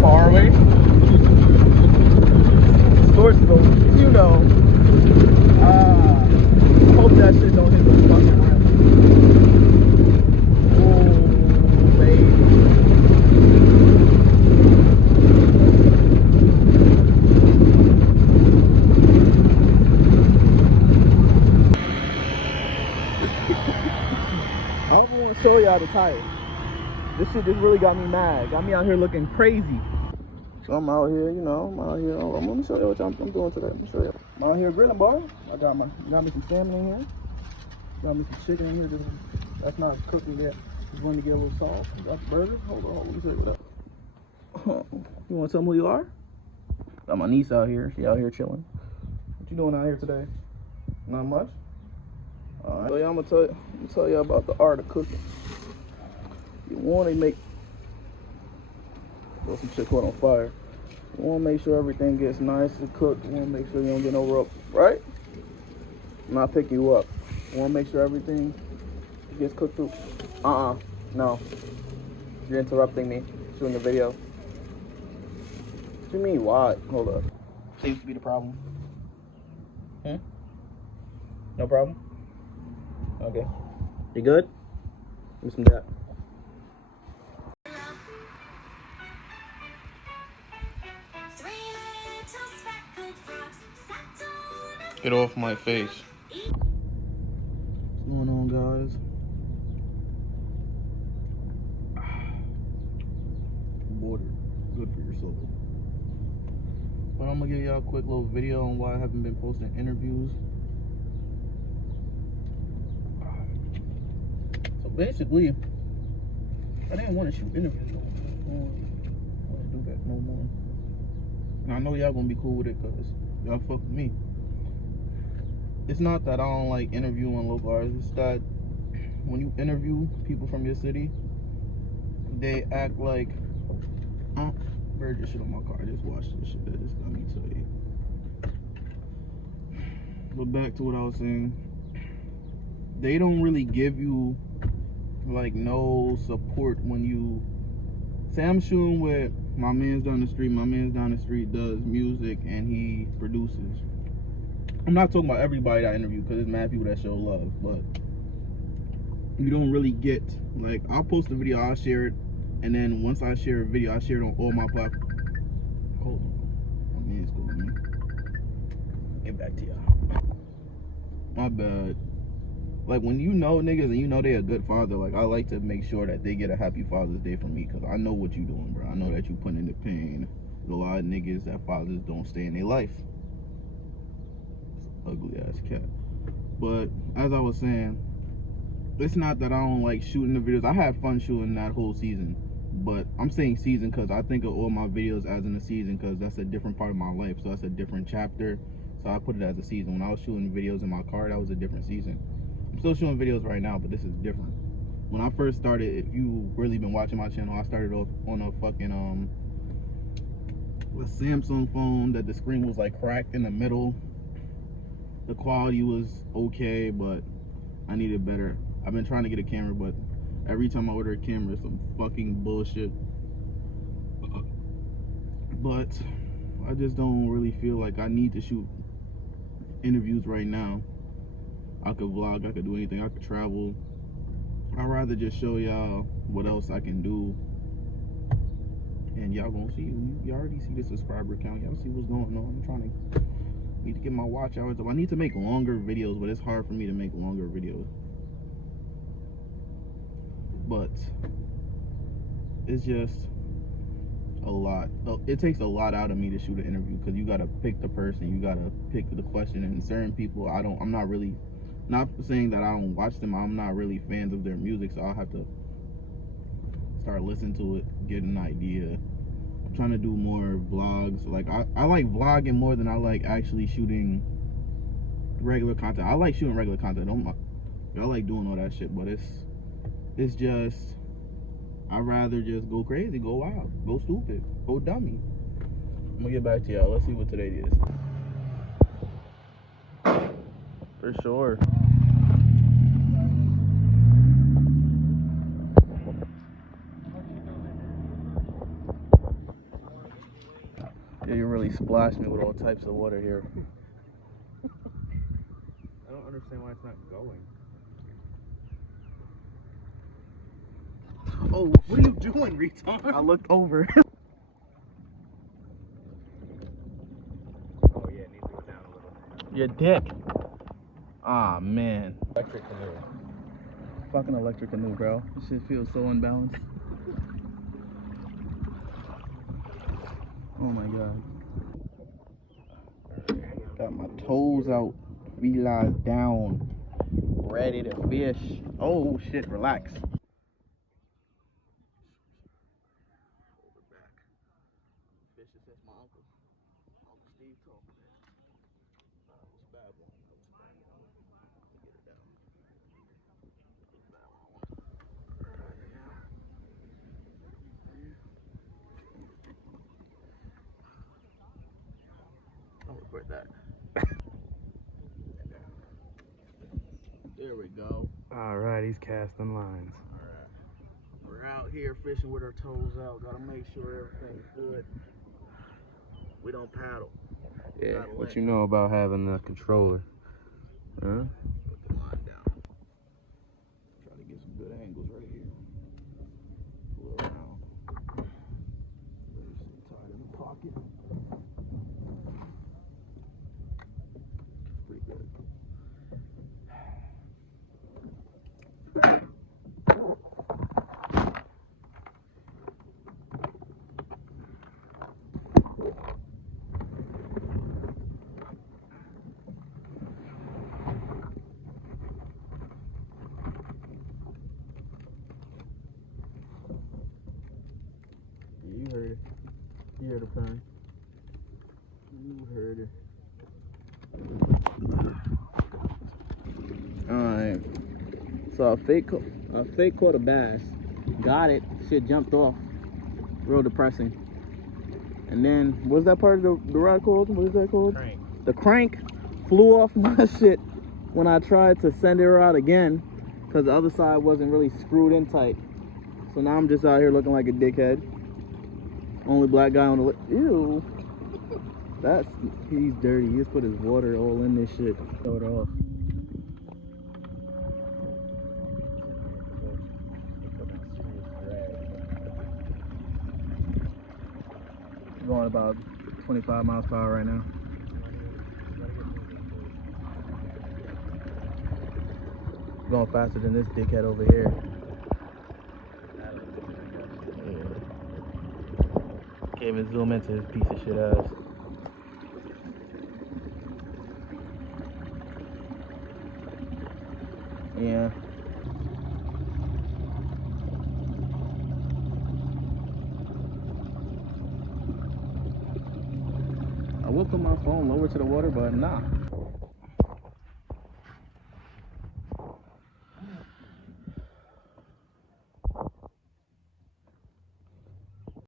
far away. Stores is open, you know. Hope that shit don't hit the fucking rim. Oh, baby. I don't want to show y'all the tires. This shit just really got me mad. Got me out here looking crazy. So I'm out here, you know, I'm out here. Let me show you what I'm doing today. Let me show you. I'm out here grilling, boy. I got me some salmon in here. Got me some chicken in here. That's not cooking yet. Just wanting to get a little salt. Got the burger. Hold on, let me show you what up. You want to tell me who you are? Got my niece out here. She out here chilling. What you doing out here today? Not much. All right. So yeah, I'm gonna tell you about the art of cooking. You want to make some shit caught on fire. You want to make sure everything gets nice and cooked. You want to make sure you don't get no rope, right? I'm not picking you up. You want to make sure everything gets cooked through. No. You're interrupting me. Shooting the video. What do you mean, why? Hold up. Seems to be the problem. No problem? Okay. You good? Give me some of that. Get off my face. What's going on, guys? Water, good for your soul. But I'm gonna give y'all a quick little video on why I haven't been posting interviews. So basically, I didn't want to shoot interviews. I don't want to do that no more. And I know y'all gonna be cool with it because y'all fuck with me. It's not that I don't like interviewing local artists. It's that when you interview people from your city, they act like, bird this shit on my car. Just watch this shit. That just got me tell you. But back to what I was saying. They don't really give you like no support when you say I'm shooting with my man's down the street. My man's down the street does music and he produces. I'm not talking about everybody that I interview because there's mad people that show love, but you don't really get, like, I'll post a video, I'll share it, and then once I share a video, I share it on all my platforms. Hold on, my man's calling me. Get back to y'all. My bad. Like, when you know niggas and you know they a good father, like, I like to make sure that they get a happy Father's Day from me because I know what you doing, bro. I know that you putting in the pain. There's a lot of niggas that fathers don't stay in their life. Ugly ass cat. But as I was saying, it's not that I don't like shooting the videos. I had fun shooting that whole season, but I'm saying season because I think of all my videos as in a season because that's a different part of my life, so that's a different chapter, so I put it as a season. When I was shooting videos in my car, that was a different season. I'm still shooting videos right now, but this is different. When I first started, if you really been watching my channel, I started off on a fucking a Samsung phone that the screen was like cracked in the middle. The quality was okay, but I needed better. I've been trying to get a camera, but every time I order a camera, it's some fucking bullshit. But I just don't really feel like I need to shoot interviews right now. I could vlog, I could do anything, I could travel. I'd rather just show y'all what else I can do. And y'all gonna see, you already see the subscriber count. Y'all see what's going on. I'm need to get my watch hours up. I need to make longer videos, but it's hard for me to make longer videos. But it's just a lot. It takes a lot out of me to shoot an interview because you gotta pick the person, you gotta pick the question, and certain people I'm not really, not saying that I don't watch them, I'm not really fans of their music, so I'll have to start listening to it, get an idea. I'm trying to do more vlogs. Like I like vlogging more than I like actually shooting regular content. I like shooting regular content. I like doing all that shit, but it's just, I'd rather just go crazy, go wild, go stupid, go dummy. I'm gonna get back to y'all. Let's see what today is. For sure. Yeah, you really splashed me with all types of water here. I don't understand why it's not going. Oh, what are you doing, retard? I looked over. Oh yeah, it needs to go down a little. Your dick. Ah, man. Electric canoe. Fucking electric canoe, bro. This shit feels so unbalanced. Oh my god. Got my toes out, felines down, ready to fish. Oh shit, relax. Hold it back. Fishing since my uncle Steve told me that. That was a bad one. That was a bad one. Get it down. That was a bad one. Don't record that. There we go. Alright, he's casting lines. Alright. We're out here fishing with our toes out. Gotta make sure everything's good. We don't paddle. Yeah, what you know about having a controller? Huh? Put the line down. Try to get some good angles right here. Pull it around. Loose and tight in the pocket. Pretty good. You heard it. You heard the pun. You heard it. Alright. So a fake caught a bass. Got it. Shit jumped off. Real depressing. And then, what's that part of the rod called? What is that called? Crank. The crank flew off my shit when I tried to send her out again because the other side wasn't really screwed in tight. So now I'm just out here looking like a dickhead. Only black guy on the ew. He's dirty. He just put his water all in this shit. Throw it off. Going about 25 miles per hour right now. Going faster than this dickhead over here. Can't even zoom into his piece of shit ass. Yeah. I will put my phone lower to the water, but nah.